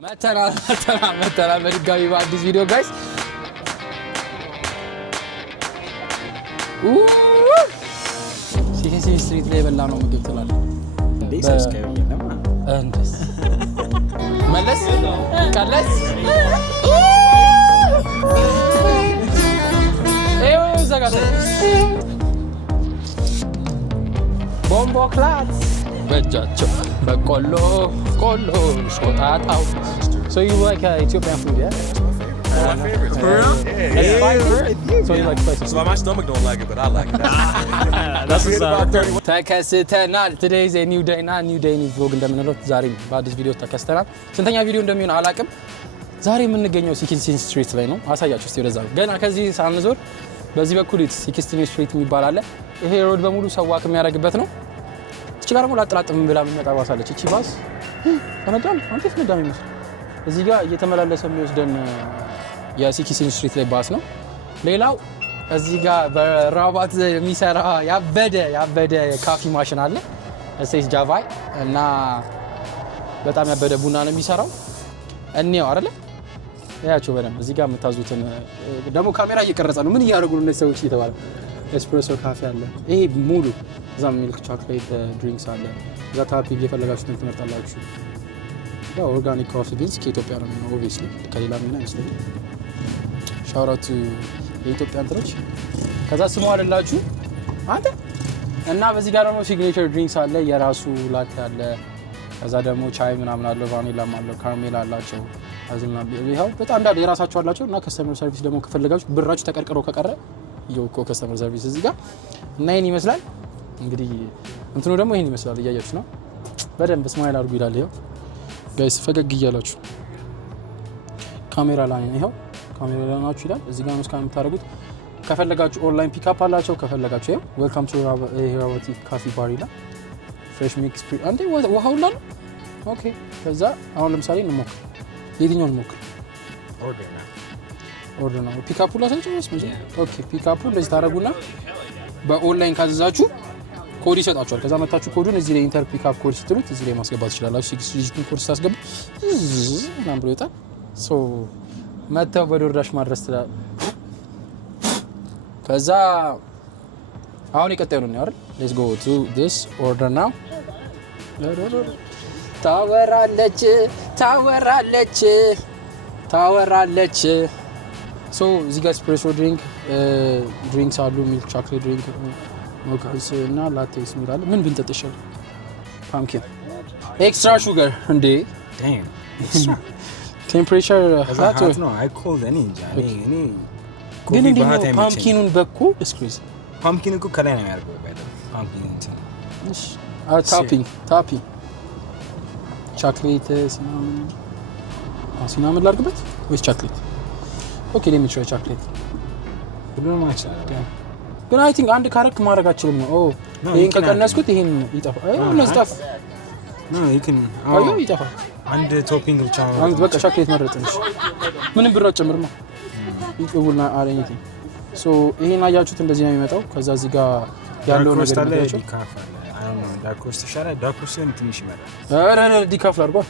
መተናል በድጋሚ በአዲስ ቪዲዮ ጋይስ ሲኬሲ ስትሪት ላይ የበላ ነው ምግብ ትላለህ እንዴ? ሰብስክራይብ የለም እንዴስ መለስ ቀለስ ኤው ዘጋተ ቦምቦ ክላት በጃቸው በቆሎ ቆሎ ሾጣጣው So you like Ethiopian food, yeah? My favorite. For real? Yeah. So you like spicy? So my stomach don't like it, but I like it. That's what's ተከስተናል. Today is a new day እና new day is vlog እንደምንለው ዛሬ በአዲስ ቪዲዮ ተከስተናል. ስንተኛ ቪዲዮ እንደሚሆን አላውቅም. ዛሬ የምንገኘው ሲክስቲን ስትሪት ላይ ነው. አሳያችሁ እስቲ ወደዛ. ገና ከዚህ ሳንዞር በዚህ በኩል ሲክስቲን ስትሪት የሚባል አለ. ይሄ ሮድ በሙሉ ሰዋክ የሚያደርግበት ነው. እቺ ጋር ደግሞ ላጥላጥም ብላ የሚመጣ ባስ አለች. እቺ ባስ ፈነዳም አንተ ፈነዳም ይመስል እዚህ ጋር እየተመላለሰ የሚወስደን የሲክስቲን ስትሪት ላይ ባስ ነው። ሌላው እዚህ ጋር በራባት የሚሰራ ያበደ ካፊ ማሽን አለ። እሴስ ጃቫይ እና በጣም ያበደ ቡና ነው የሚሰራው። እንየው አይደለ? ያያቸው በደንብ እዚህ ጋር የምታዙትን ደግሞ ካሜራ እየቀረጸ ነው። ምን እያደረጉ ነው እነዚህ ሰዎች እየተባለ ኤስፕሬሶ ካፌ አለ። ይሄ ሙሉ እዛም ሚልክ ቾኮሌት ድሪንክስ አለ። እዛ ታፒ እየፈለጋችሁትን ትመርጣላችሁ። ያው ኦርጋኒክ ኮፊ ቢንስ ከኢትዮጵያ ነው የሚሆነው ኦብቪስሊ ከሌላ ምን አይመስልም። ሻውራቱ የኢትዮጵያ እንትኖች ከዛ ስሙ አይደላችሁ አንተ እና በዚህ ጋር ደግሞ ሲግኔቸር ድሪንክስ አለ። የራሱ ላቴ አለ። ከዛ ደግሞ ቻይ ምናምን አለ፣ ቫኒላም አለ፣ ካራሜል አላቸው። አዝና ይሄው በጣም እንዳለ የራሳቸው አላቸው። እና ከስተመር ሰርቪስ ደግሞ ከፈለጋችሁ ብራችሁ ተቀርቅሮ ከቀረ ይውኮ ከስተመር ሰርቪስ እዚህ ጋር እና ይሄን ይመስላል። እንግዲህ እንትኑ ደግሞ ይሄን ይመስላል። እያያችሁ ነው። በደንብ ስማይል አድርጉ ይላል። ይሄው ጋይስ ፈገግ እያላችሁ ካሜራ ላይ ነው። ይሄው ካሜራ ላይ ናችሁ ይላል። እዚህ ጋር ነው ስካን የምታደርጉት። ከፈለጋችሁ ኦንላይን ፒክ አፕ አላቸው። ከፈለጋችሁ ይሄው ዌልካም ቱ ራባቲ ካፌ ባር ይላል። ፍሬሽ ሚክስ አንዴ ውሃው ላይ ኦኬ። ከዛ አሁን ለምሳሌ እንሞክር። የትኛውን እንሞክር? ኦርደር ነው ፒክ አፕ ላይ ሳይጨርስ ኦኬ። ፒክ አፕ እንደዚህ ታደርጉና በኦንላይን ካዘዛችሁ ኮድ ይሰጣችኋል። ከዛ መታችሁ ኮዱን እዚህ ላይ ኢንተር ፒክ አፕ ኮድ ስትሉት እዚህ ላይ ማስገባት ትችላላችሁ። 6 ዲጂት ኮድ ስታስገቡ ምናምን ብሎ ይወጣል። ሶ መተው በዶርዳሽ ማድረስ ትችላል። ከዛ አሁን የቀጣዩ ነው አይደል? ሌትስ ጎ ቱ ዲስ ኦርደር ናው። ታወራለች ሶ እዚህ ጋር ኤስፕሬሶ ድሪንክስ አሉ። ሚልክ ቾኮሌት ድሪንክ ሞካስ እና ላቴስ ሚላል። ምን ብንጠጣ ይሻላል? ፓምኪን ኤክስትራ ሹገር እንዴ? ዳም ቴምፕሬቸር ሃት ነው። አይ ኮልድ እኔ ግን እንዴ ፓምኪኑን በኩ ስኩዝ ፓምኪን እኮ ከላይ ነው ያርገው ባይደል? ፓምኪን እንትን እሺ ታፒንግ ቾኮሌት ሲናምን ላድርግበት ወይስ ቾኮሌት? ኦኬ ሌት ሚ ትራይ ቾኮሌት። ሁሉንም አይቻልም ግን አይ ቲንክ አንድ ካረክ ማድረግ አችልም ነው። ኦ ይሄን ከቀነስኩት ይሄን ይጠፋል። አይ እነዚህ ጠፋ ነው ይክን አዎ ይጠፋል። አንድ ቶፒንግ ብቻ ነው። አንድ በቃ ቾኮሌት መረጥንሽ። ምንም ብር አጨምርማ ይጥውልና አለኝት። ሶ ይሄን አያችሁት እንደዚህ ነው የሚመጣው። ከዛ እዚህ ጋር ያለው ነገር ነው ዲካፋል። አይ ዶንት ኖ ዳርኮስት ይሻላል። ዳርኮስት ትንሽ ይመጣል። አረ ዲካፍል አድርጓል።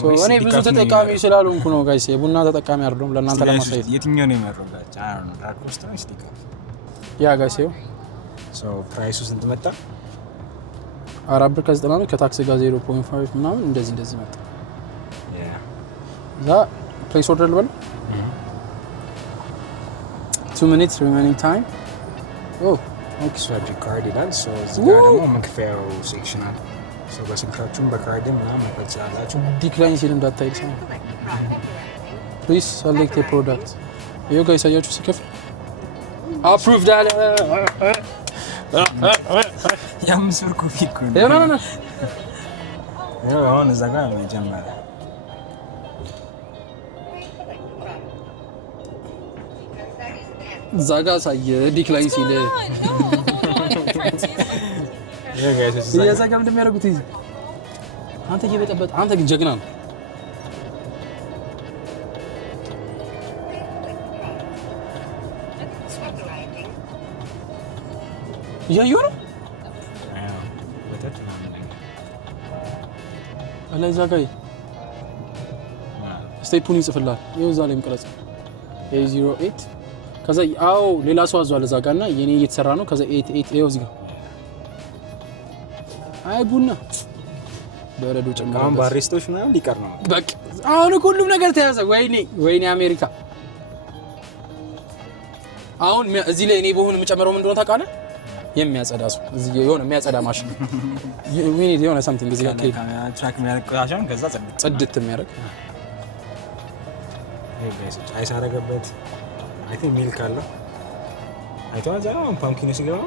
ሶ እኔ ብዙ ተጠቃሚ ስላልሆንኩ ነው ጋይስ። የቡና ተጠቃሚ አይደለም ለእናንተ ለማሳየት። የትኛው ነው የሚያደርጋችሁ? አይ ዶንት ኖ ዳርኮስት ነው ዲካፍ ያ ጋይስ ይኸው ሶ ፕራይሱ ስንት መጣ? 4 ብር ከ90 ነው። ከታክስ ጋር 0.5 ምናምን እንደዚህ መጣ። ያ ዛ ፕሌስ ኦርደር ልበል። 2 minutes remaining time. ኦ ኦኬ ስዋፕ ካርድ ይላል። ሶ እዚህ ጋር ደግሞ መክፈያው ሴክሽን አለ። ሶ በስልካችሁም በካርድ ምናምን መክፈል ትችላላችሁ። ዲክላይን ሲል እንዳታይ ሰው ፕሊዝ ሰሌክት ኤ ፕሮዳክት። ይኸው ጋይስ አያችሁ ሲከፍል approved አለ። የአምስት ብር ኮፊ እኮ ነው። ያው አሁን እዛ ጋር ነው የጀመረው። እዛ ጋር ሳየ ዲክላይን ሲል እየዘጋም እንደሚያደርጉት ይሄ አንተ እየበጠበጥ አንተ ግን ጀግና ነው። እያየሁ ነው። ወተት ምናምን ነገር አለ እዛ ጋር ስቴፑን ይጽፍልሃል። ይኸው እዛ ላይ ምቀረጽ A08 ከዛ አዎ ሌላ ሰው አዟል እዛ ጋርና የኔ እየተሰራ ነው። ከዛ 88 ይኸው እዚህ ጋር አይ ቡና በረዶ ጨምሮ አሁን ባሪስቶች ምናምን ሊቀር ነው በቃ አሁን ሁሉም ነገር ተያዘ። ወይኔ አሜሪካ። አሁን እዚህ ላይ እኔ በሆነ የምጨምረው ምንድነው ታውቃለህ? የሚያጸዳ ሰው እዚህ የሆነ የሚያጸዳ ማሽን የሆነ ሳምቲንግ እዚህ ጋር ትራክ የሚያደርጋቸውን ከዛ ጽድት የሚያደርግ አይስ አደረገበት። አይ ቲንክ ሚልክ አለው። አይተዋል ዛሬ ፓምኪን ሲገባ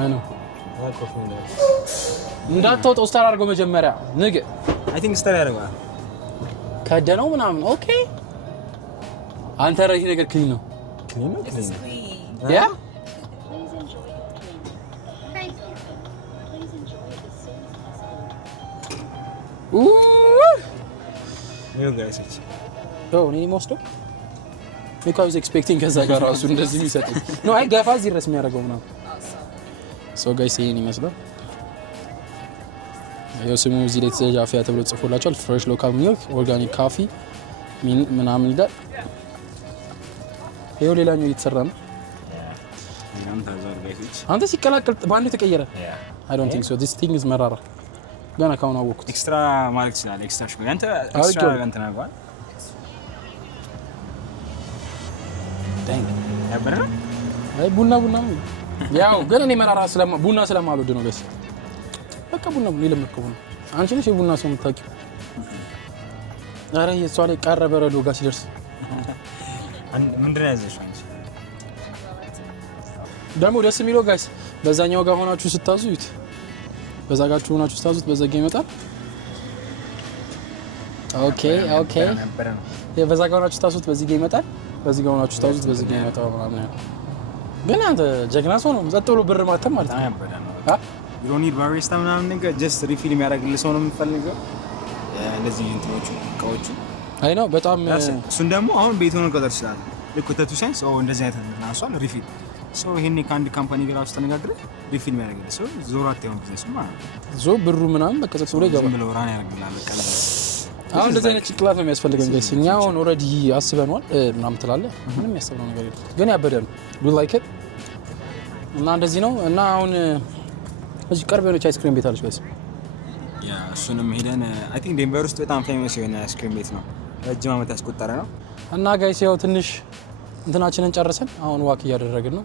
አይ ነው እንዳትወጣው ስታር አድርገው መጀመሪያ ንግ አይ ቲንክ ስታር ያደርጋል ከደነው ምናምን ኦኬ። አንተ ረህ ነገር ክሊን ነው ያ You guys it's. Oh, እኔ ሞስቶ because expecting ከዛ ጋር ራሱ እንደዚህ የሚሰጠኝ ነው። አይ ገፋ እዚህ ድረስ የሚያደርገው ነው። ሶ ጋይስ ይሄን ይመስላል። ያው ስሙ እዚህ ላይ ተጃፊያ ተብሎ ጽፎላችኋል። ፍሬሽ ሎካል ሚልክ ኦርጋኒክ ካፊ ምናምን ይላል። ይሄው ሌላኛው እየተሰራ ነው። አንተ ሲቀላቀል ባንዴ ተቀየረ። I don't think so. This thing is መራራ ገና ካሁን አወኩት። ኤክስትራ ማለት ይችላል። ኤክስትራ ሽኮ ያንተ ኤክስትራ እንትን አጓል ዳንግ ያበረ አይ ቡና ያው ግን እኔ መራራ ቡና ስለማልወድ ነው። ጋይስ በቃ ቡና ይለምከው ነው። አንቺ ነሽ የቡና ሰው የምታውቂው። ኧረ የሷ ላይ ቀረ በረዶ ጋር ሲደርስ ምንድን ነው ያዘሽው አንቺ? ደግሞ ደስ የሚለው ጋይስ በዛኛው ጋር ሆናችሁ ስታዙት በዛ ጋር ሆናችሁ ስታዙት በዛ ጋር ይመጣል። ኦኬ በዛ ጋር ሆናችሁ ስታዙት በዚህ ጋር ይመጣል። በዚህ ጋር ሆናችሁ ስታዙት በዚህ ጋር ይመጣል ምናምን። ግን አንተ ጀግና ሰው ነው። ዘጥ ብሎ ብር ማተም ማለት ነው። You don't need barista ምናምን ነገር just refill የሚያደርግልህ ሰው ነው የምትፈልገው። እንደዚህ እንትኖቹ እቃዎቹ አይ ነው በጣም እሱን ደግሞ አሁን ቤት ሆኖ ቀጠር ይችላል። ለኮተቱ ሳይንስ እንደዚህ አይነት ናሷል ሪፊል ሶ ይሄኔ ከአንድ ካምፓኒ ጋር አውጥተን ተነጋግረን ሪፊል የሚያደርግልህ ሰው ዞራት ያው ቢዝነስ ማለት ነው። ዞ ብሩ ምናምን በቃ ጽፍ ብሎ ይገባል። ብሎ ራን ያደርግልሃል። በቃ አሁን እንደዚህ አይነት ጭንቅላት ነው የሚያስፈልገን ጋይስ። እኛ አሁን ኦልሬዲ አስበናል ምናምን ትላለህ። ምንም ያሰብነው ነገር የለም ግን ያበደ ነው። ዱ ላይክ ኢት እና እንደዚህ ነው። እና አሁን እዚህ ቅርብ የሆነች አይስክሪም ቤት አለች ጋይስ። ያ እሱንም ሄደን አይ ቲንክ ዴንቨር ውስጥ በጣም ፌመስ የሆነ አይስክሪም ቤት ነው። ረጅም ዓመት ያስቆጠረ ነው። እና ጋይስ ያው ትንሽ እንትናችንን ጨርሰን አሁን ዋክ እያደረግን ነው።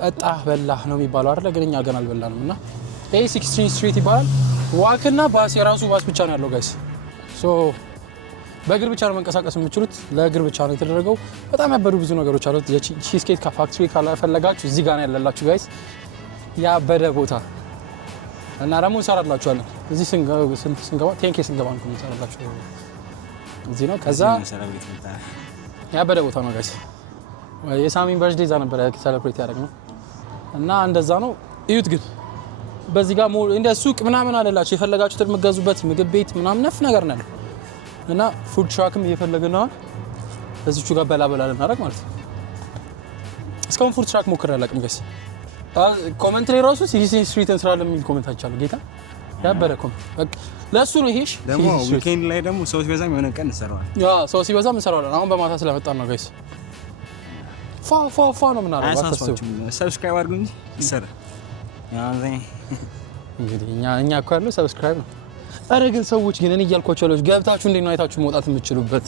ጠጣ በላህ ነው የሚባለው አይደል? ግን እኛ ገና አልበላንም። እና ይሄ 16 ስትሪት ይባላል። ዋክና ባስ የራሱ ባስ ብቻ ነው ያለው ጋይስ። ሶ በእግር ብቻ ነው መንቀሳቀስ የምትችሉት። ለእግር ብቻ ነው የተደረገው። በጣም ያበዱ ብዙ ነገሮች አሉት። የቺዝ ኬክ ፋክተሪ ካላፈለጋችሁ እዚህ ጋር ነው ያለላችሁ ጋይስ። ያበደ ቦታ እና ደግሞ እንሰራላችኋለን። እዚህ ስንገባ ቴንኬ ስንገባ ነው እንሰራላችሁ። እዚህ ነው። ከዛ ያበደ ቦታ ነው ጋይስ። የሳሚን በርዝዴይ እዛ ነበር ሴሌብሬት ያደረግነው እና እንደዛ ነው። እዩት ግን በዚህ ጋር እንደ ሱቅ ምናምን አለላችሁ። የፈለጋችሁትን የምትገዙበት ምግብ ቤት ምናምን ነፍ ነገር ነው ያለው እና ፉድ ትራክም እየፈለግን ነው እዚቹ ጋር በላ ልናደርግ ማለት ነው። እስካሁን ፉድ ትራክ ሞክሬ አላውቅም ጋይስ። ኮሜንት ላይ ራሱ ሲቲ ስትሪት እንስራለን የሚል ኮሜንት አይቻለሁ። ጌታ ያበረ ኮሜንት በቃ ለሱ ነው። ይሄሽ ደግሞ ዊኬንድ ላይ ደግሞ ሰው ሲበዛም የሆነ ቀን እንሰራዋለን። ያ ሰው ሲበዛም እንሰራዋለን። አሁን በማታ ስለመጣን ነው ጋይስ። ፋ ነው ምናምን አታስቡ። ሰብስክራይብ አድርጉ እንጂ ይሰራ እንግዲህ እኛ እኮ ያለው ሰብስክራይብ ነው። አረ ግን ሰዎች ግን እኔ እያልኳቸው ያለው ገብታችሁ እንዴት ነው አይታችሁ መውጣት የምትችሉበት?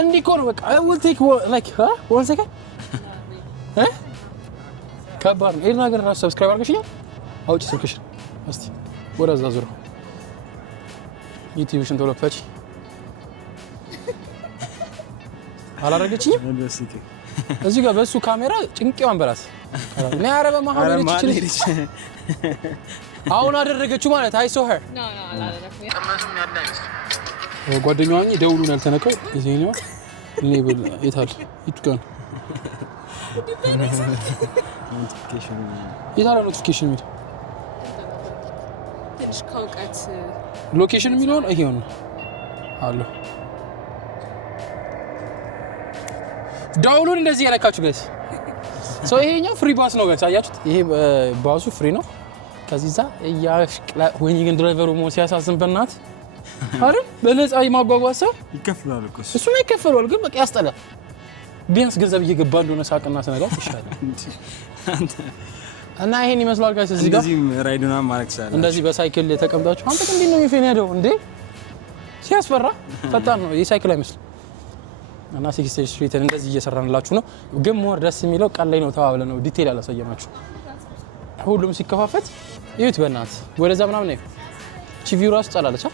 እንዲህ እኮ ነው በቃ I will take like one second ከባድ ነው። ይሄን ነገር ራሱ ሰብስክራይብ አድርገሽኛል። አውጪ ስልክሽን እስቲ ወደዛ ዙር ዩቲዩብሽን ቶሎ ፈች አላረገችኝም። እዚህ ጋር በሱ ካሜራ ጭንቄዋን በራስ እኔ አረበ ማህበረች ይችላል አሁን አደረገችው ማለት አይ ሶ ሄር ጓደኛዋ ደውሉን ያልተነቀው እዚህኛው ሌብል የታል ይጥቃን የታለ ኖቲፊኬሽን የሚል ትንሽ ከውቀት ሎኬሽን የሚለውን ይሄው ነው አሎ ዳውንሎድ እንደዚህ ያነካችሁ ጋይስ። ሶ ይሄኛው ፍሪ ባስ ነው ጋይስ። አያችሁት? ይሄ ባሱ ፍሪ ነው። ከዚህ ዛ ያሽቅላ ወይን ግን ድራይቨሩ ሞ ሲያሳዝን በእናት አይደል? በነፃ የማጓጓዝ ሰው ይከፍላል እኮ እሱ ነው ይከፈላል፣ ግን በቃ ያስጠላል። ቢያንስ ገንዘብ እየገባ እንደሆነ ሳቅና ስነጋው ይሻላል። እና ይሄን ይመስላል ጋይስ። እዚህ ጋር እንደዚህ ራይድና ማረክ ይችላል። እንደዚህ በሳይክል ተቀምጣችሁ አንተ ግን እንዴት ነው የሚፈነደው እንዴ? ሲያስፈራ ፈጣን ነው የሳይክል አይመስልም። እና 60 ስትሪትን እንደዚህ እየሰራንላችሁ ነው። ግን ሞር ደስ የሚለው ቀን ላይ ነው ተባብለ ነው ዲቴል ያላሳየናችሁ። ሁሉም ሲከፋፈት እዩት በእናት ወደዛ ምናምን ነው ቺቪው ራሱ ጻላለች።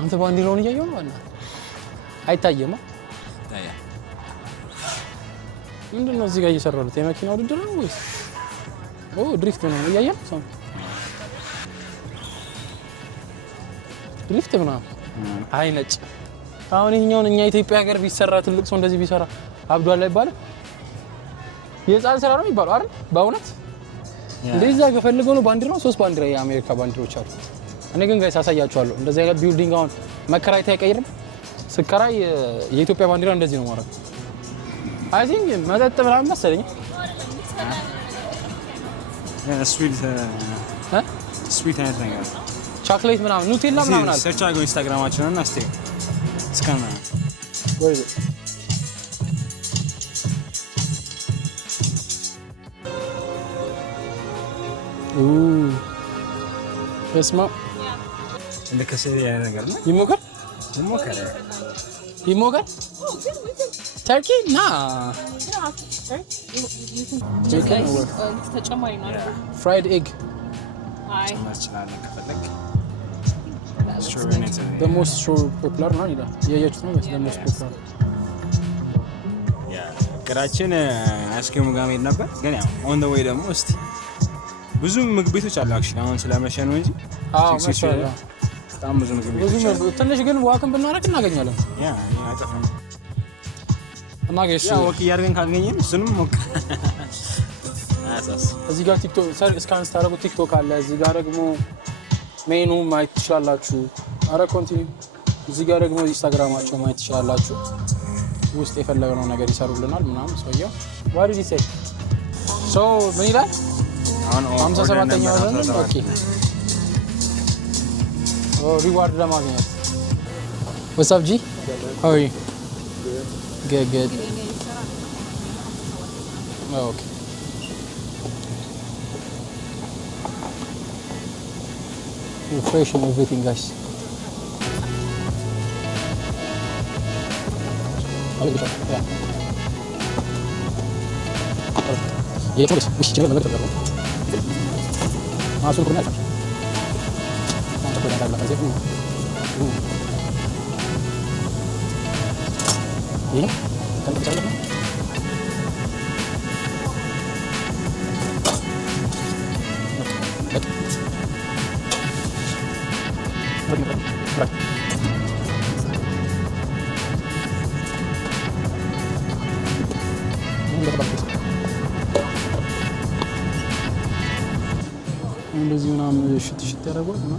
አንተ ባንዲራውን እያየው ነው እና አይታየማ። ታያ ምንድነው እዚህ ጋር እየሰራሉት? የመኪና ውድድር ነው ወይስ ድሪፍት ነው? እያየን ሰው ድሪፍት ምናምን አይ ነጭ። አሁን ይሄኛውን እኛ ኢትዮጵያ ሀገር ቢሰራ ትልቅ ሰው እንደዚህ ቢሰራ አብዷል አይባልም? የህፃን ስራ ነው የሚባለው አይደል? በእውነት እንደዛ ከፈልገው ነው ባንዲራው 3 ባንዲራ የአሜሪካ ባንዲራዎች አሉ። እኔ ግን ጋይስ አሳያችኋለሁ። እንደዚህ አይነት ቢልዲንግ አሁን መከራየት አይቀይርም። ስከራይ የኢትዮጵያ ባንዲራ እንደዚህ ነው ማለት አይ ቲንክ መጠጥ ምናምን መሰለኝ ስዊት አይነት ነገር ቻክሌት ምናምን ኑቴላ ምናምን አለ። ሰርች አድርገው ኢንስታግራማቸውን እና እስቲ ስካን ወይ እስማ እንደ ከሰል ያለ ነገር ነው። ይሞከር ተርኪ ና ፍራይድ ኤግ the most popular ነው ይላል። ያያችሁት ነው the most popular ቅራችን አይስክሪም ጋር መሄድ ነበር፣ ግን ያው ኦን ዘ ዌይ ደግሞ እስቲ ብዙ ምግብ ቤቶች አሉ። አክቹሊ አሁን ስለመሸ ነው እንጂ ማሻአላ በጣም ብዙ ምግብ ቤቶች አሉ። ትንሽ ግን ዋክን ብናረግ እናገኛለን። አይጠፋም። እና ጋይስ ያው ወክ እያደረግን ካገኘን እሱንም ሞክ አሳስ እዚህ ጋር ቲክቶክ ስካን ስታደርጉ ቲክቶክ አለ። እዚህ ጋር ደግሞ ሜኑ ማየት ትችላላችሁ። አረ ኮንቲኒው። እዚህ ጋር ደግሞ ኢንስታግራማቸው ማየት ትችላላችሁ። ውስጥ የፈለገው ነገር ይሰሩልናል ምናምን። ሰውየው ዋት ዲድ ሂ ሴይ ሶ ምን ይላል? አሁን 57ኛው ዘመን ኦኬ ሪዋርድ ለማግኘት What's up, G? How are you? Good. Oh, okay. You're fresh and everything, guys. Yeah. ये छोड़ इस चीज़ में लग रहा है मासूम करना है तो कोई ना लगा दे ये kan bisa lagi እንደዚህ ምናምን ሽት ያደርጓል እና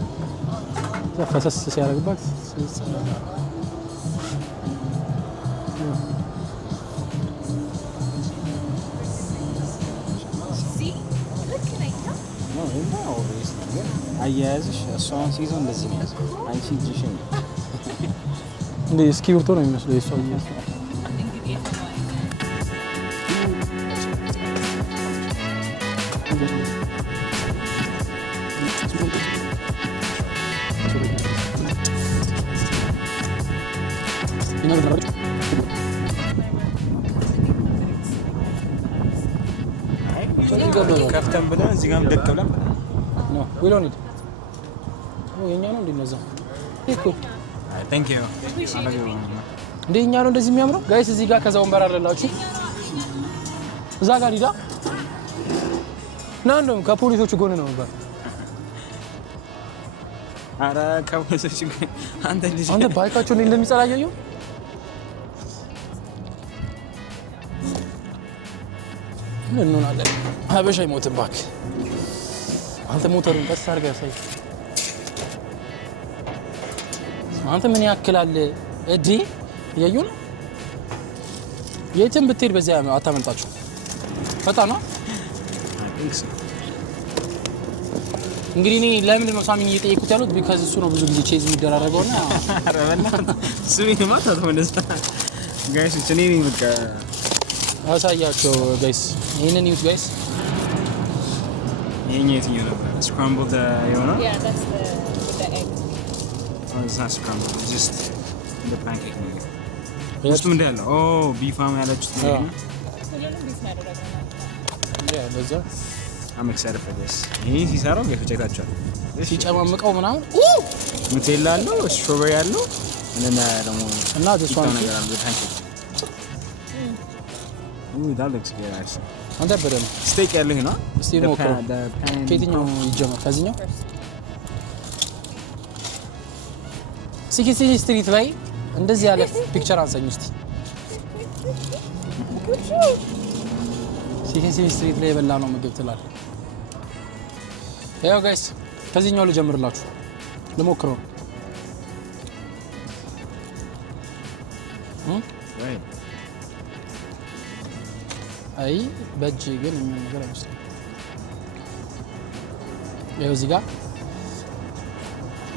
ፈሰስ ሲያደርግባት አያያዝሽ እሷን ሲይዘው እንደዚህ ነው ያዘው። አንቺ እጅሽን እንደ እስኪብርቶ ነው የሚመስለው የሷ አያያዝ። ከፍተን ብለን እዚህ ጋርም ደቅ ብለን ነው ዊሎን ሂድ የኛ ነው እንደነዛ እኮ ታንክ ዩ እንደኛ ነው እንደዚህ የሚያምረው ጋይስ። እዚህ ጋር ከዛ ወንበር አለላችሁ እዛ ጋር ሂዳ ና እንደውም ከፖሊሶቹ ጎን ነው ነበር። አረ ከፖሊሶቹ አንተ ባይካቸው እንደሚጸራ ያየው ምን እንሆናለን? ሀበሻ ይሞትን እባክህ አንተ ሞተሩን ቀስ አድርገህ ያሳይ። አንተ ምን ያክላል እዲ እያየሁ ነው። የትም ብትሄድ በዚያ አታመልጣቸው። ፈጣን ነው እንግዲህ እኔ ለምንድን ነው ሳሚን እየጠየኩት ያሉት ቢካዝ እሱ ነው ብዙ ጊዜ ቼዝ የሚደራረገውና አረበና ስሚ ማለት ወንደስ ጋይስ እኔ በቃ አሳያቸው ጋይስ ይሄንን ዩት ጋይስ የኛው ነበር scrambled የሆነው Yeah, that's with the egg. Oh, it's not scrambled, it's just the pancake ነው Yes. ውስጡ ምንድን ያለው ቢፋም ያለችት ነው ሁሉንም ቢፍ ነው ያደረግነው። ያ ለዛ I'm excited for this ይሄ ሲሰራው ገፈጨታቸዋል ሲጨማምቀው ምናምን ኑቴላ አለው ስትሮቤሪ አለው እና ደግሞ እና ተስፋን ነገር አለው pancake that looks good actually አንተ በደም ስቴክ ያለው ነው እስቲ ሞክረው ከየትኛው ይጀመር ከዚህኛው ሲኪሲኒ ስትሪት ላይ እንደዚህ ያለ ፒክቸር አንሳኝ እስቲ ሲኪሲኒ ስትሪት ላይ የበላ ነው ምግብ ትላለህ ያው ጋይስ ከዚህኛው ልጀምርላችሁ ልሞክረው right አይ በእጅ ግን ምን ነገር አይመስልም ያው እዚህ ጋር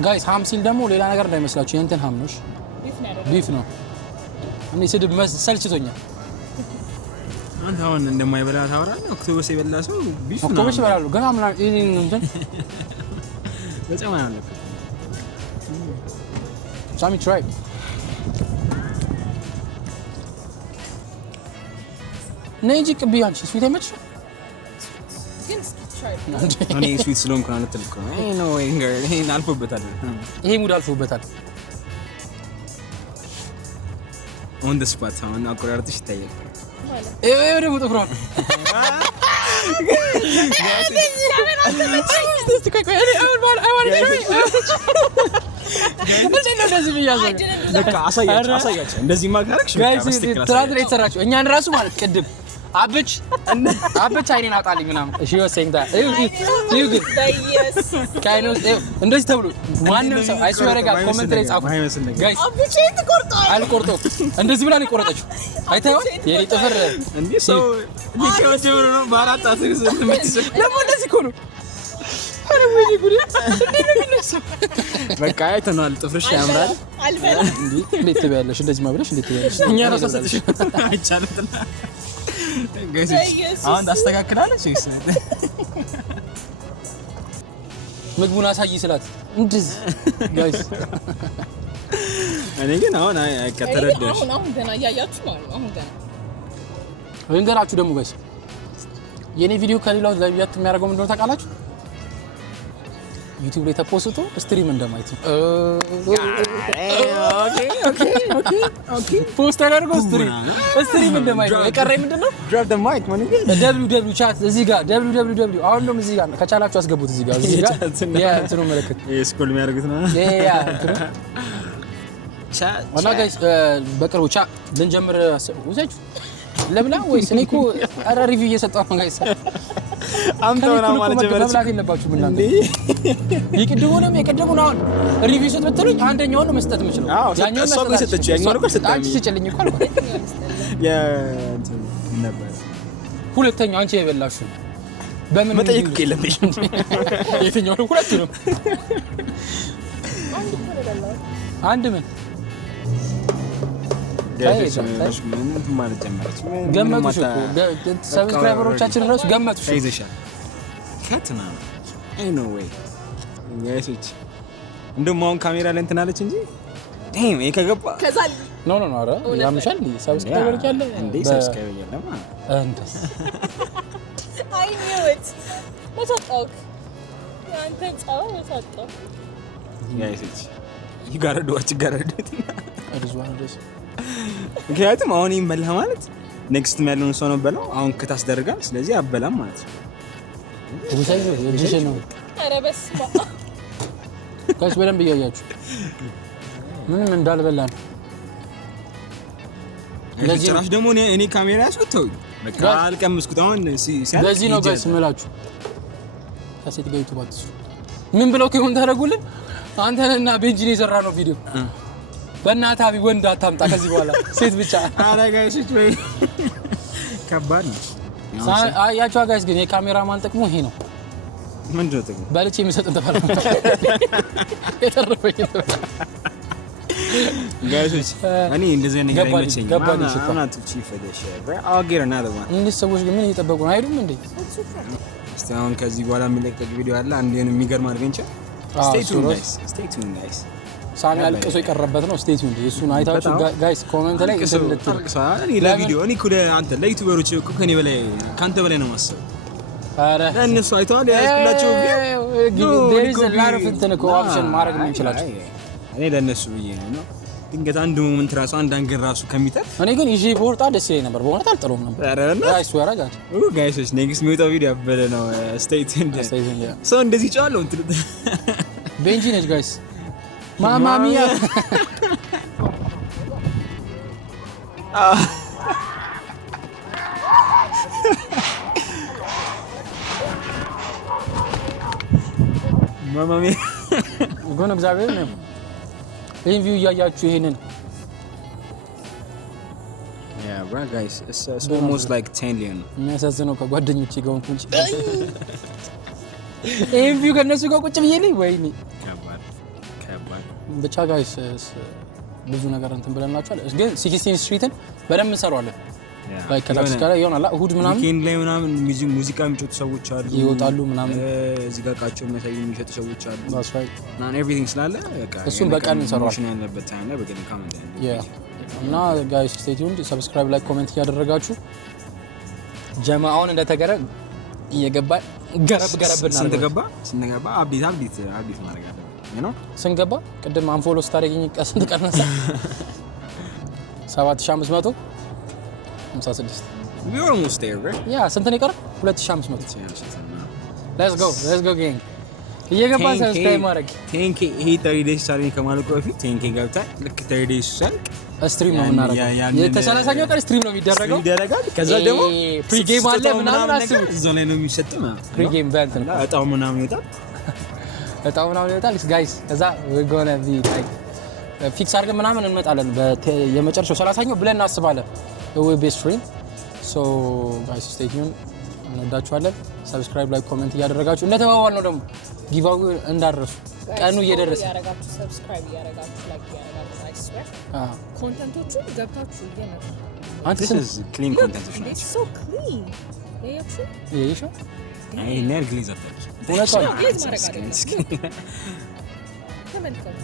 ጋይስ ሃም ሲል ደግሞ ሌላ ነገር እንዳይመስላችሁ የእንትን ሃም ነው ቢፍ ነው ያደረግነው። ቢፍ ነው እኔ ስድብ ሰልችቶኛል አንተ አሁን እንደማይበላ ታወራለህ ኦክቶበስ የበላ ሰው ቢፍ ነው ኦክቶበስ ይበላሉ ግን አምና ይሄን እንትን በጣም አለ ሳሚ ትራይ ነጂ ቅቢ አንቺ ስዊት አይመችሽ ግን try it. እኔ ስዊት ስለሆንኩ ነው አልተልኩ አይ ኖ ወይ ይሄ አልፎበታል ይሄ ሙድ አልፎበታል ኦን ደ ስፖት አሁን አቆራርጥሽ ይታያል ማለት ይሄ ደግሞ ጥፍሯ በቃ አሳያቸው እንደዚህ ማጋረክሽ ጋይስ ትራንስሌት የተሰራችሁ እኛን ራሱ ማለት ቅድም አብች አይኔን አውጣልኝ ምናምን እሺ ወሰኝታ እዩ ግን በኢየሱስ ካይኖ እንደዚህ ተብሎ ማንም ሰው አይስወር ጋር ኮሜንት ላይ ጻፉ ጋይስ አብቼ ተቆርጧል። አልቆርጦ እንደዚህ ብላ ነው የቆረጠችው አይተኸው የኔ ጥፍር እንዴ ሰው ሊከወጀ ነው ባራጣ ስለምትስ ደግሞ እንደዚህ እኮ ነው አረ ወይ ጉድ በቃ አይተናል ጥፍርሽ ያምራል አልበላም። እንዴት ትበያለሽ እንደዚህ ማብለሽ እንዴት ትበያለሽ እኛ ነው ሰሰጥሽ አይቻልም ጋይስ በኢየሱስ አሁን ታስተካክላለች ወይስ ምግቡን አሳይ ስላት እንደዚህ ጋይስ እኔ ግን አሁን ከተረዳሽ አሁን ገና እያያችሁ ማለት ነው። አሁን ገና ልንገራችሁ ደግሞ ጋይስ የኔ ቪዲዮ ከሌላው ለየት የሚያደርገው ምንድነው ታውቃላችሁ? ዩቲዩብ ላይ ተፖስቶ ስትሪም እንደማየት ነው። ኦኬ ፖስት አድርጎ ስትሪም እንደማየት ነው። የቀረኝ ምንድነው? ድራፕ ዘ ማይክ ማን ይገ www ቻት እዚህ ጋር www አሁን ነው እዚህ ጋር ከቻላችሁ አስገቡት እዚህ ጋር ያ እንትኑ መለከት ስኮል የሚያደርጉት ነው ያ እንትኑ ቻት እና ጋይስ በቅርቡ ቻት ልንጀምር ወዛችሁ ለብላ ወይስ እኔ እኮ አራ ሪቪው እየሰጠሁ ነው ጋይስ አምጣውና ማለት ጀመረች መብላት የለባችሁም እናንተ የቀደሙን አሁን ሪቪው ሰጥ ብትሉኝ አንደኛውን ነው መስጠት የምችለው ያኛውን ነው የሰጠችው ያኛውን ነው ሰጠች አንቺ ስጭልኝ እኮ አልኩ የእንትን ነበር ሁለተኛው አንቺ የበላሽው በምን መጠየቅ እኮ የለብሽም የትኛው ነው ሁለቱ ነው አንድ ምን ጋይስ ምን ማለት ጀመረች ገመቱሽ እኮ ሰብስክራይበሮቻችን ራሱ ገመቱሽ ይዘሻል ከትና ኖ ዌይ ጋይሶች እንደውም አሁን ካሜራ ላይ እንትን አለች እንጂ ዳም ይሄ ከገባ ከዛ ኖ ኧረ ያምሻል ሰብስክራይበር ያለ እንዴ ሰብስክራይበር ያለ ማለት እንደስ I knew it. ወጣው ያንተ ጻው ወጣው ጋይሶች ይጋረዱ አድዟን ደስ ምክንያቱም አሁን ይመላ ማለት ኔክስት ያለውን ሰው ነው በለው አሁን ከታስደርጋል ስለዚህ አበላም ማለት ነው ወሳኝ ነው እጅሽ ነው ኧረ በስመ አብ ጋይስ በደንብ እያያችሁ ምንም እንዳልበላ ነው ለዚህ ራስ ደግሞ እኔ ካሜራ ያስኩተው በቃ አልቀምስኩት አሁን ለዚህ ነው ጋይስ እምላችሁ ከሴት ጋር ዩቲዩብ አትስሩ ምን ብለው ኮሜንት አደረጉልን አንተና ቤንጂን የሰራ ነው ቪዲዮ በእናትህ አቢ ወንድ አታምጣ ከዚህ በኋላ ሴት ብቻ አረ ጋይሶች ወይ ከባድ ነው አያችሁ ጋይስ ግን የካሜራማን ጥቅሙ ይሄ ነው ምንድነው ጥቅሙ? በልቼ የሚሰጥን ተባለ የተረፈኝ ጋይሶች እኔ እንደዚህ ነገር አይመቸኝም። ገባኝ አናት ቺፍ ደሽ አገር ናለማ እንዴ ሰዎች ግን ምን እየጠበቁ ነው አይሉም እንዴ? እስቲ አሁን ከዚህ በኋላ የሚለቀቅ ቪዲዮ አለ አንድ የሚገርም አድቬንቸር ስቴይ ቱን ጋይስ ሳሚ አልቅሶ የቀረበት ነው። ስቴይ ቱን እሱን አይታችሁ ጋይስ ኮሜንት ላይ እንድትልጥ እኔ ለቪዲዮ እኔ ኩደ አንተ ለዩቲዩበሮች እኮ ከኔ በላይ ካንተ በላይ ነው ማሰብ። አረ እነሱ አይተዋል ያስኩላቸው ዴይዝ ላርፍ እንትን እኮ ኦፕሽን ማድረግ ነው እንችላለን። እኔ ለነሱ ብዬ ነው ድንገት አንድ ሞመንት ራሱ አንድ አንገር ራሱ ከሚተርፍ እኔ ግን ይዤ ቦርጣ ደስ ይለኝ ነበር። በእውነት አልጥለውም ነበር። ጋይስ ወራጋት ጋይሶች ኔክስት የሚወጣው ቪዲዮ አበደ ነው። ስቴይ ቱን ሰው እንደዚህ ጫለው እንትን ቤንጂ ነች ጋይስ ማማ ሚያ ማማ ሚያ ጎን እግዚአብሔር ነው። ይሄን ቪው እያያችሁ ይሄንን Yeah, bro, guys, it's almost like 10 million. የሚያሳዝነው ከጓደኞቼ ጋር እንጂ ይሄን ቪው ከነሱ ጋር ቁጭ ብዬ ነኝ ወይኔ ከባድ ብቻ ጋይስ ብዙ ነገር እንትን ብለናችኋል። ግን 16 ስትሪትን በደንብ እንሰራዋለን። ላይ ከታክሲ ጋር ይሆናል እሁድ ምናምን ዊኬንድ ላይ ምናምን ሙዚቃ የሚጫወቱ ሰዎች አሉ ይወጣሉ ምናምን እዚህ ጋር እቃቸው የሚሸጡ ሰዎች አሉ። that's right እና ኤቭሪቲንግ ስላለ በቃ እሱን በቀን እንሰራዋለን ያለበት ታይም ላይ በቀን ካመንት እና ጋይስ ስቴይ ቲዩንድ ሰብስክራይብ ላይ ኮሜንት እያደረጋችሁ ጀማአውን እንደተገረ እየገባ ገረብ እናደርጋለን። ስንገባ አብዲት ማድረግ አለብን ነው ስንገባ ቅድም አንፎሎ ስታደርጊኝ ስንት ቀነሰ 7556 we were almost there bro ያ ስንት ነው የቀረው 2500 let's go gang እየገባ ሰብስክራይብ ማድረግ ቴንክ ይሄ 30 days ቻሌንጅ ከማለቁ በፊት ቴንክ ገብታ ልክ 30 days ሳልቅ ስትሪም ነው የምናደርገው የተሰላሳኛው ቀን ስትሪም ነው የሚደረገው ከዛ ደግሞ ፍሪ ጌም አለ ምናምን አስቡ እዛው ላይ ነው የሚሰጥም ፍሪ ጌም ባንት ነው እጣው ምናምን ይወጣል ጋይስ ከዛ we're going to be like ፊክስ አድርገን ምናምን እንመጣለን የመጨረሻው 30ኛው ብለን እናስባለን ወይ ቤስት ፍሬንድ ሶ ጋይስ ስቴይ ቲዩን እንወዳችኋለን። ሰብስክራይብ ላይ ኮሜንት እያደረጋችሁ እንደተባባል ነው ደግሞ ጊቫዌ እንዳደረሱ ቀኑ እየደረሰ ያረጋችሁ ሰብስክራይብ ያረጋችሁ ላይክ ያረጋችሁ I swear ኮንተንቶቹ ገብታችሁ እየነሱ አንተ this is clean content it's so clean ይሄ አይ ነር ግሊዝ አታች እውነት ነው ግሌዝ ማድረግ አይደለም ተመልከቱ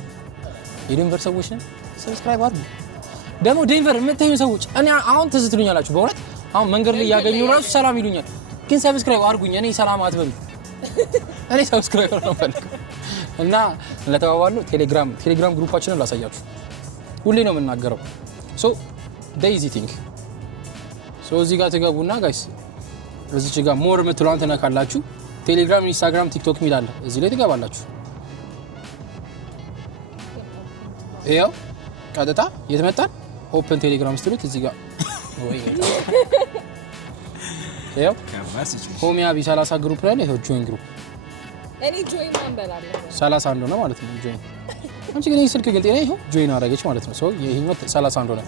የዴንቨር ሰዎች ነን ሰብስክራይብ አድርጉ ደግሞ ዴንቨር የምትሄዱ ሰዎች እኔ አሁን ትዝ ትሉኛላችሁ በእውነት አሁን መንገድ ላይ ያገኙ ራሱ ሰላም ይሉኛል ግን ሰብስክራይብ አድርጉኝ እኔ ሰላም አትበሉ እኔ ሰብስክራይብ ነው ፈልኩ እና ለተባባሉ ቴሌግራም ግሩፓችንን ላሳያችሁ ሁሌ ነው የምናገረው ሶ ዴይዚ ቲንክ ሶ እዚህ ጋር ተገቡና ጋይስ እዚህ ጋር ሞር የምትሏን ተነካላችሁ ቴሌግራም ኢንስታግራም ቲክቶክ ሚላል እዚህ ላይ ትገባላችሁ ይሄው ቀጥታ የትመጣን ኦፕን ቴሌግራም ስትሉት እዚህ ጋር ወይ ይሄው ሆሚያ ቢ30 ግሩፕ ላይ ነው ጆይን ግሩፕ እኔ ጆይን ማንበላለ 31 ነው ማለት ነው ጆይን አንቺ ግን ስልክ ገልጤ ነው ይሄው ጆይን አደረገች ማለት ነው ሶ ይሄኛው 31 ነው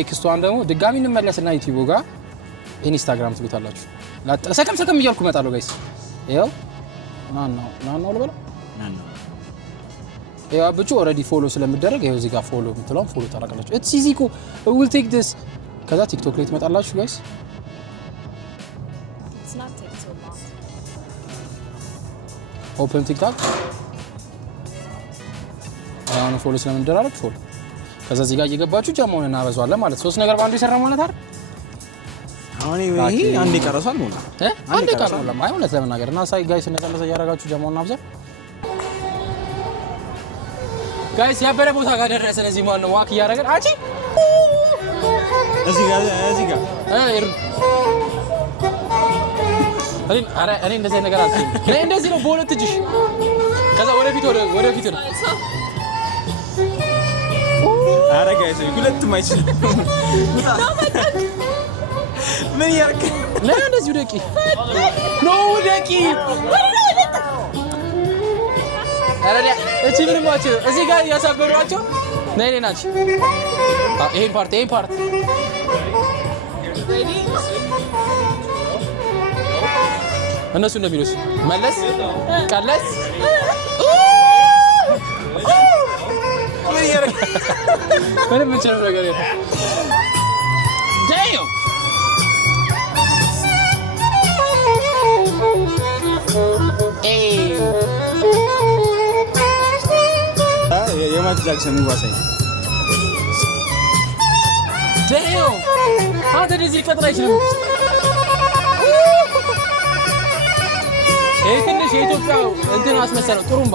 ኔክስት ዋን ደግሞ ድጋሚ እንመለስና ዩቲዩብ ጋር ኢንስታግራም ትሉታላችሁ ሰከም እያልኩ እመጣለሁ ጋይስ ይሄው ናናው ልበላ ያው አብቹ ኦሬዲ ፎሎ ስለምደረግ ይሄው እዚህ ጋር ፎሎ የምትለውን ፎሎ ታደርጋላችሁ ኢትስ ኢዚ ኮ ዊል ቴክ ዲስ ከዛ ቲክቶክ ላይ ትመጣላችሁ ጋይስ it's not take so long ኦፕን ቲክቶክ አሁን ፎሎ ስለምንደራረግ ፎሎ ከዛ እዚህ ጋር እየገባችሁ ጀማውን እናበዛዋለን ማለት ሶስት ነገር ባንዱ ይሰራ ማለት አይደል አሁን ይሄ አንዴ ቀረሷል ማለት አንዴ ቀረሷል ማለት እውነት ለመናገር እና ሳይ ጋይስ እንደዛ ያደርጋችሁ ጀማውን እናብዛ ጋይስ ያበረ ቦታ ጋር ደረሰን እዚህ ማለት ነው ዋክ እያደረገን አቺ እዚህ ጋር እኔ እንደዚህ ነገር አልኩኝ እኔ እንደዚህ ነው በሁለት እጅሽ ከዛ ወደፊት ነው አረ ጋይስ ሁለቱም አይችልም ምን ያርክ ለእንደዚህ ደቂ አረዳ እቺ ምንም ማች እዚህ ጋር ያሳበሯቸው ነይ ናች ይሄን ፓርት እነሱ እንደሚሉስ መለስ ቀለስ ምንም የምችለው ነገር የለም። Damn! የማይክል ጃክሰን ዋሳኝ Damn! አንተ እንደዚህ ሊቀጥል አይችልም። ይሄ ትንሽ የኢትዮጵያ እንትን አስመሰለው ጥሩምባ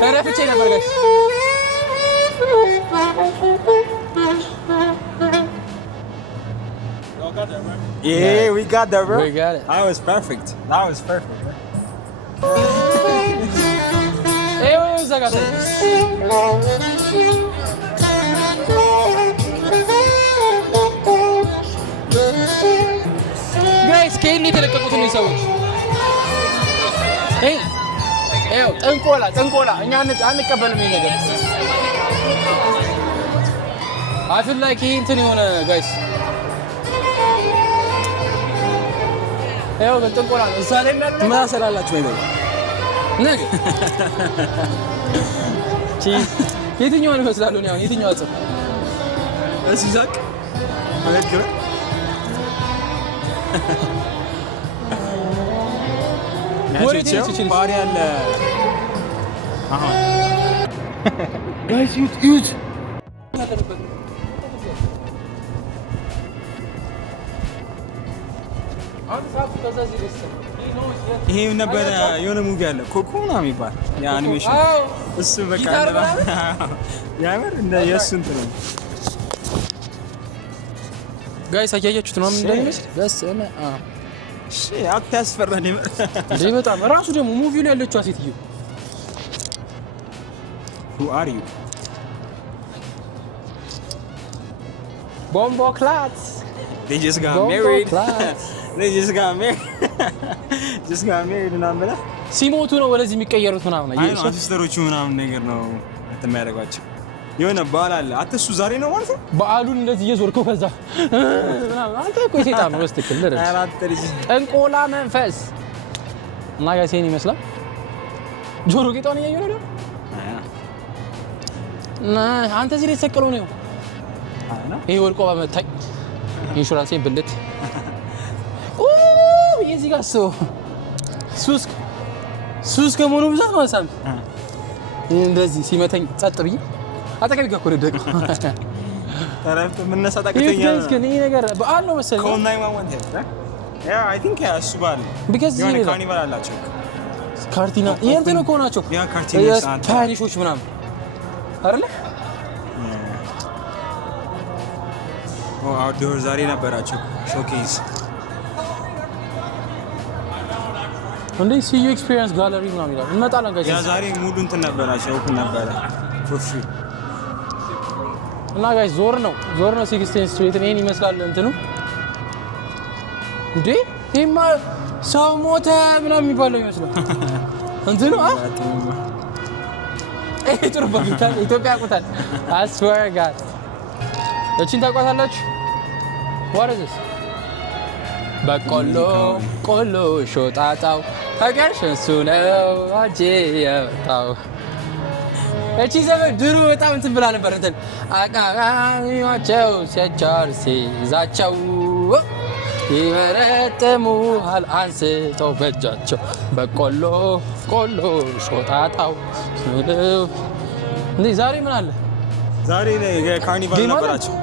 ተረፍቼ ነበር ጋይስ። Yeah, we got that, bro. We got it. That was perfect. Hey, wait, what's that? Guys, ከየት ነው የተለቀቁት እነዚህ ሰዎች? ይኸው ጥንቆላ እኛ አንቀበልም ይሄን ነገር። I feel like ይሄ እንትን የሆነ ጋይስ ይኸው ጥንቆላ ነው። እዛ ላይ ምን አሰላላችሁ ወይ ነገ የትኛውን ይመስላሉ? ነው የትኛው አጽፍ እሺ ዛቅ አገር ወሬት ይችላል ባሪ አለ አሃ ጋይስ ዩት ይሄ ነበር የሆነ ሙቪ አለ ኮኮና የሚባል የአኒሜሽን እሱ በቃ ያምር እንደ የሱ እንትን ነው ጋይስ አያያችሁት ነው ምን እንደሚመስል በስመ አብ እሺ አታስፈራኝ እንዴ በጣም ራሱ ደግሞ ሙቪው ላይ ያለችው ሴትዮ who are you bombo clats they just got married እና ምላ ሲሞቱ ነው ወደዚህ የሚቀየሩት ምናምን አይ ነው ሲስተሮቹ ምናምን ነገር ነው ተማያረጋቸው የሆነ በዓል አለ አትሱ ዛሬ ነው ማለት ነው በዓሉን እንደዚህ እየዞርከው ከዛ ምናምን አንተ እኮ ሴጣን ነው ወስተክል ለረጅ ጠንቆላ መንፈስ እና ጋሴን ይመስላል ጆሮ ጌጣውን እያየሁ ነው እና አንተ እዚህ ላይ ተሰቀለው ነው ይሄ ወርቆ በመታኝ ኢንሹራንስን ብልት እዚህ ጋር ሱስ ከመሆኑ ብዛት ነው ሳም እንደዚህ ሲመተኝ ጸጥ ብዬ አጠገብ ጋር ኮደ ደቅ ተረፍተ መነሳት አቀተኛ ግን ይሄ ነገር በዓል ነው መሰለኝ ኮናይ ማወንተ ያ አይ ቲንክ ያ እሱ በዓል because የሆነ ካርኒቫል አላቸው ካርቲና ይሄንተ ነው ኮናቸው ያ ካርቲና ስፓኒሾች ምናምን አይደለ አውትዶር ዛሬ ነበራቸው ሾኬዝ እንዴ ሲዩ ኤክስፒሪየንስ ጋለሪ ምናምን ይላል እንመጣለን ጋር ያ ዛሬ ሙሉ እንትን ነበራቸው ኦፕን ነበረ ፎር ፍሪ እና ጋይስ ዞር ነው 16 ስትሪት እኔን ይመስላል እንትኑ እንዴ ይማ ሰው ሞተ ምናምን የሚባለው ይመስላል እንትኑ ጥሩባታ ኢትዮጵያ አቁታል I swear God እቺን ታቋታላችሁ what is this በቆሎ ቆሎ ሾጣጣው አገርሽሱ ነው አጄ ያጣው እቺ ዘመን ድሮ በጣም እንትን ብላ ነበር እንትን አቃቃሚዋቸው ሲያቻርሲ ዛቻው ይመረጥሙሃል አንስተው በእጃቸው በቆሎ ቆሎ ሾጣጣው እንዴ ዛሬ ምን አለ ዛሬ ካርኒቫል ነበራቸው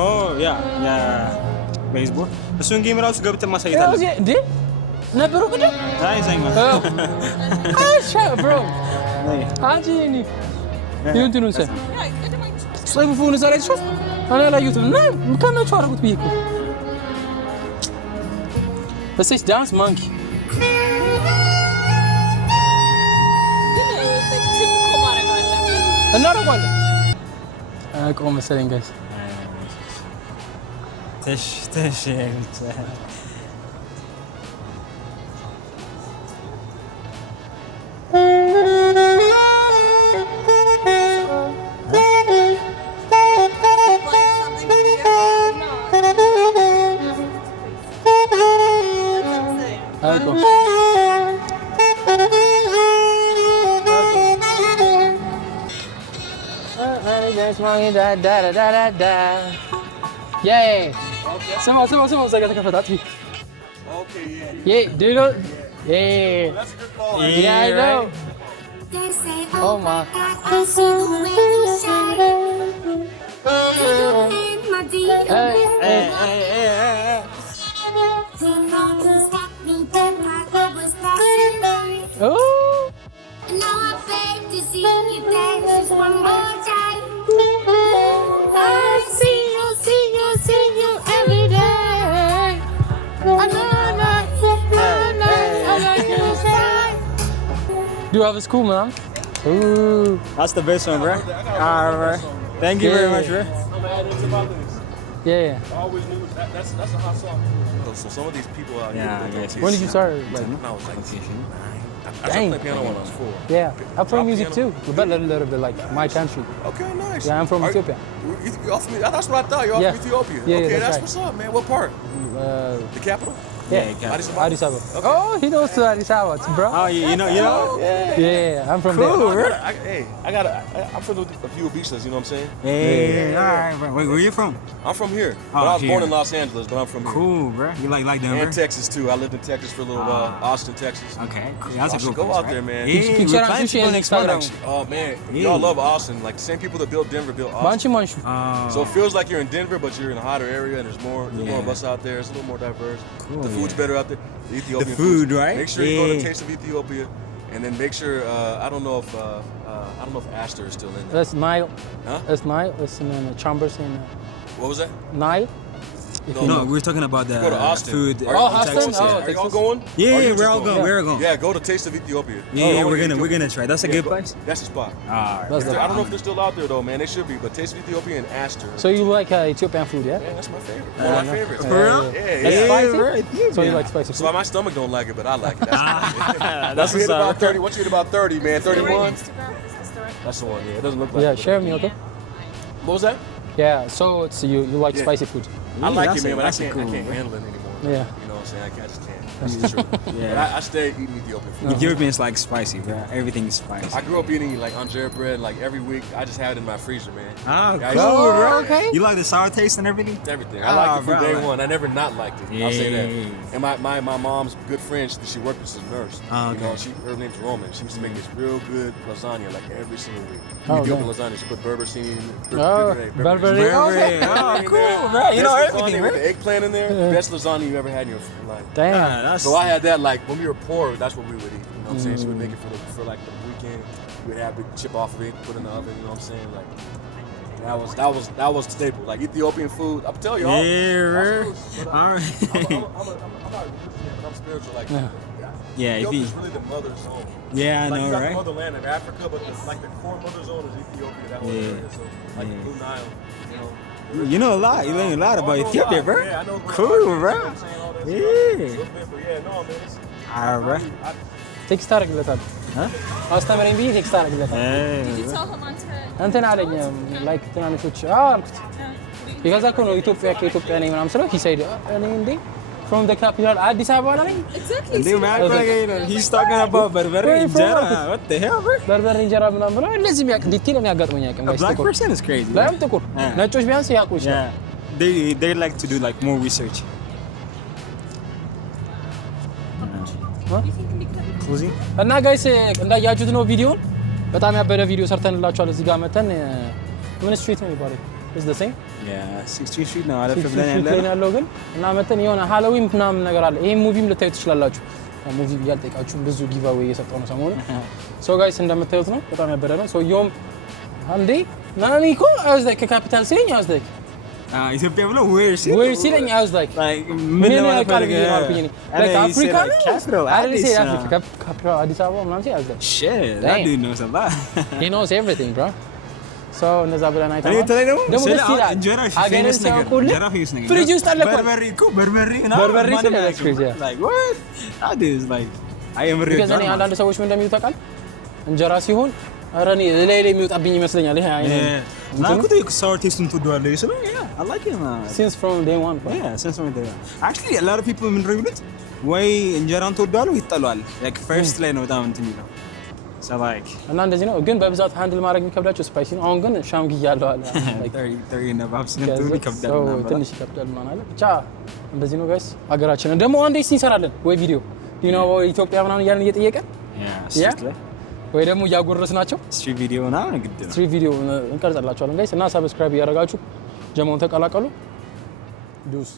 ኦ ያ ቤዝቦል እሱን ጌም ራሱ ገብተን ማሳየት አለ እንዴ ነበሩ ግን አይ ዘይማ አሻ ብሮ አጂኒ ይሁንቱን ሰ ጽንፉን ዛሬ ሾፍ አላ ላዩቱም እና ከመቼው አርጉት ቢይኩ በሴስ ዳንስ ማንኪ እናረጋለን አቆም መሰለኝ ጋይስ ተሽ አውቀው ስማ እዛ ጋር ተከፈተ አጥፊ do you know yeah I know oh my oh now I beg to see you dance just one more time. I see you every day. I like you inside. do you have a school man ooh That's the best one, bro. Alright. Thank you very much, bro. yeah always knew that's a hot song. So some of these people out here. when did you start like When I was like 9. I Dang. started playing piano when I was 4. yeah I play music too but a little bit like my country Okay, nice. yeah I'm from Ethiopia You off me? That's what I thought. You're Yeah. from Ethiopia. Yeah, okay, that's that's right. what's up, man. What part? The capital? yeah Addis Ababa? Addis Ababa oh he knows Addis Ababa bro Oh, you know? yeah I'm from Cool, there bro. I'm from a few beaches, you know what I'm saying? Hey, alright, bro. Where you from? I'm from here. Oh, But I was born here. in Los Angeles, but I'm from here. Cool, bro. You like Denver? And Texas, too. I lived in Texas for a little while. Austin, Texas. Okay, cool. Y'all That's a should good go place, out right? there, man. Yeah, Keep we're sharing planning to sushi go and next month, Instagram. actually. Oh, man. Yeah. Y'all love Austin. Like, the same people that built Denver built Austin. Banchi manchu So it feels like you're in Denver, but you're in a hotter area, and there's more of us out there. It's a little more diverse. Cool, The food's better out there. The Ethiopian food, food, right? Make sure you go to Yeah. Taste of Ethiopia, and then make sure. I don't know if Astor is still in there. that's Nile Huh? that's Nile it's in Chambers in What was that? Nile No, we're talking about the Go to Austin. food. Are you- Austin? Texas, Oh, yeah. Are y'all Texas. going? Or Yeah, you we're just all going. We're going. Yeah, go to Taste of Ethiopia. Yeah, we're gonna try. That's a good place. That's the spot. Alright. That's I the don't know if they're still out there though, man. They should be, but Taste of Ethiopia and Astor. so you like Ethiopian food yeah Man, that's my favorite. One of my favorites. For real? Yeah, It's yeah. spicy? right. so you like spicy So food my stomach don't like it, but I like it. That's That's once you hit what's about up. 30, once you hit about 30, man, 31. That's the one. Yeah, it doesn't look like. yeah it. share me okay What was that? yeah so it's you like Yeah. spicy food I like that's it, man, a- but I that's a can't. cool, I can't bro. handle it anymore. Yeah. You know what I'm saying? I just can't. That's the truth. Yeah. But I stay eating Ethiopian food. Ethiopians like spicy, bro. Everything is spicy. I grew up eating like injera bread like every week. I just have it in my freezer, man. Ah, Yeah, I cool, used to- bro. okay. You like the sour taste and everything? It's everything. I liked it from bro, day like- one. I never not liked it. I'll say that. Yeah. And my mom's good friend, she worked as a nurse. Oh, okay. You know, her name's Roman. She used to make this real good lasagna like every single week. Oh, Ethiopian okay. lasagna. She put berber seasoning in Oh, Berberi. Okay. Oh, cool, bro. You know everything, with bro. the eggplant in there. Best lasagna you ever had in your life. Damn. That's So I had that like when we were poor. That's what we would eat. You know what I'm saying? She would make it for like the weekend. We would have it, chip off of it, put it in the oven. You know what I'm saying? Like that was the staple. Like Ethiopian food. I'm telling y'all. Yeah, bro. All right. I'm not religious, but I'm spiritual. Like Yeah, if Ethiopia you. is really the mother zone. Yeah, I Like you know, got the right? motherland of Africa, but like the core mother zone is Ethiopia. That whole Yeah. area. So like the Blue Nile. You know. You know a lot. You learn a lot about I know a Ethiopia, lot. bro. Yeah, I know Cool, bro. I'm saying all that Yeah. stuff. But yeah, no, man. It's, All right. ቴክስት አደርግለታለሁ አስተምረኝ ብዬ ቴክስት አደርግለታለሁ እንትን አለኝ ላይክ ትናንሾች አልኩት የገዛ እኮ ነው ኢትዮጵያ ከኢትዮጵያ ነኝ ምናምን ስለው ሂሳይድ እኔ እንዴ from the capital አዲስ አበባ ነኝ He's talking about በርበሬ እንጀራ. What the hell, bro? በርበሬ እንጀራ ምናምን ብለው እንደዚህ የሚያውቅ ዲቴል የሚያጋጥመኝ አያውቅም A ጋይስ black ጥቁር person is crazy. በጣም ጥቁር Yeah. ነጮች ቢያንስ ያውቁ ይችላል Yeah. They like to do like more research. እና ጋይስ እንዳያችሁት ነው ቪዲዮን በጣም ያበደ ቪዲዮ ሰርተንላችኋል እዚህ ጋር መተን ምን ስትሪት ነው የሚባለው is the same Yeah, 16th Street ነው አለፍ ስትሪት ብለን ላይ ያለ ያለው ግን እና መተን የሆነ ሃሎዊን ምናምን ነገር አለ ይሄን ሙቪም ልታዩት ትችላላችሁ ሙቪ እያልጠይቃችሁም ብዙ ጊቫዌይ እየሰጠው ነው ሰሞኑን ሶ ጋይስ እንደምታዩት ነው በጣም ያበደ ነው ሶ ዮም አንዴ ናኒ እኮ I was like ከካፒታል ሲለኝ I was like ኢትዮጵያ ብሎ where is it? where ሲለኝ I was like Like ምን ለማለት ያውቃል ፈልገህ? ብዬ ነው አልኩኝ እኔ And like then he said, አፍሪካ like, ነው capital, አይደል Addis, say አፍሪካ ካፒታል አዲስ አበባ ምናምን ሲል I was like Shit, that Dang. dude knows a lot. he knows everything bro so እንደዛ ብለን እኔ አይተናል ተለይ ደግሞ ደግሞ ስለ ደስ ይላል እንጀራ ሀገርን famous ነገር ሲያውቁልህ እንጀራ famous ነገር ፍሪጅ ውስጥ አለ እኮ በርበሬ እኮ በርበሬ ነው በርበሬ ማንም ስለ ያውቀው። that's crazy, yeah. Like what? That dude is like I am because እኔ አንዳንድ ሰዎች ምን እንደሚሉ ታውቃል እንጀራ ሲሆን ኧረ እኔ ላይ የሚወጣብኝ ይመስለኛል ይሄ አይነት ናኩት sour taste ትወደዋለህ ስለ yeah I like it man. since from day one bro. Yeah, since when they actually a lot of people ምን እንደሚሉት ወይ እንጀራን ትወደዋለህ ወይ ትጠለዋለህ። ላይክ ፈርስት ላይ ነው በጣም እንትን የሚለው ሰባይክ እና እንደዚህ ነው። ግን በብዛት ሃንድል ማድረግ የሚከብዳቸው ስፓይሲ ነው። አሁን ግን ሻምግያለሁ አለ ትንሽ ይከብዳል ማለት ነው። ብቻ እንደዚህ ነው ጋይስ። ሀገራችንን ደግሞ አንዴ እንሰራለን ወይ ቪዲዮ ኢትዮጵያ ምናምን እያልን እየጠየቀን ወይ ደግሞ እያጎረስናቸው ስትሪት ቪዲዮ ና ግድ ነው ስትሪት ቪዲዮ እንቀርጽላቸዋለን ጋይስ። እና ሰብስክራይብ እያደረጋችሁ ጀማውን ተቀላቀሉ ዱስ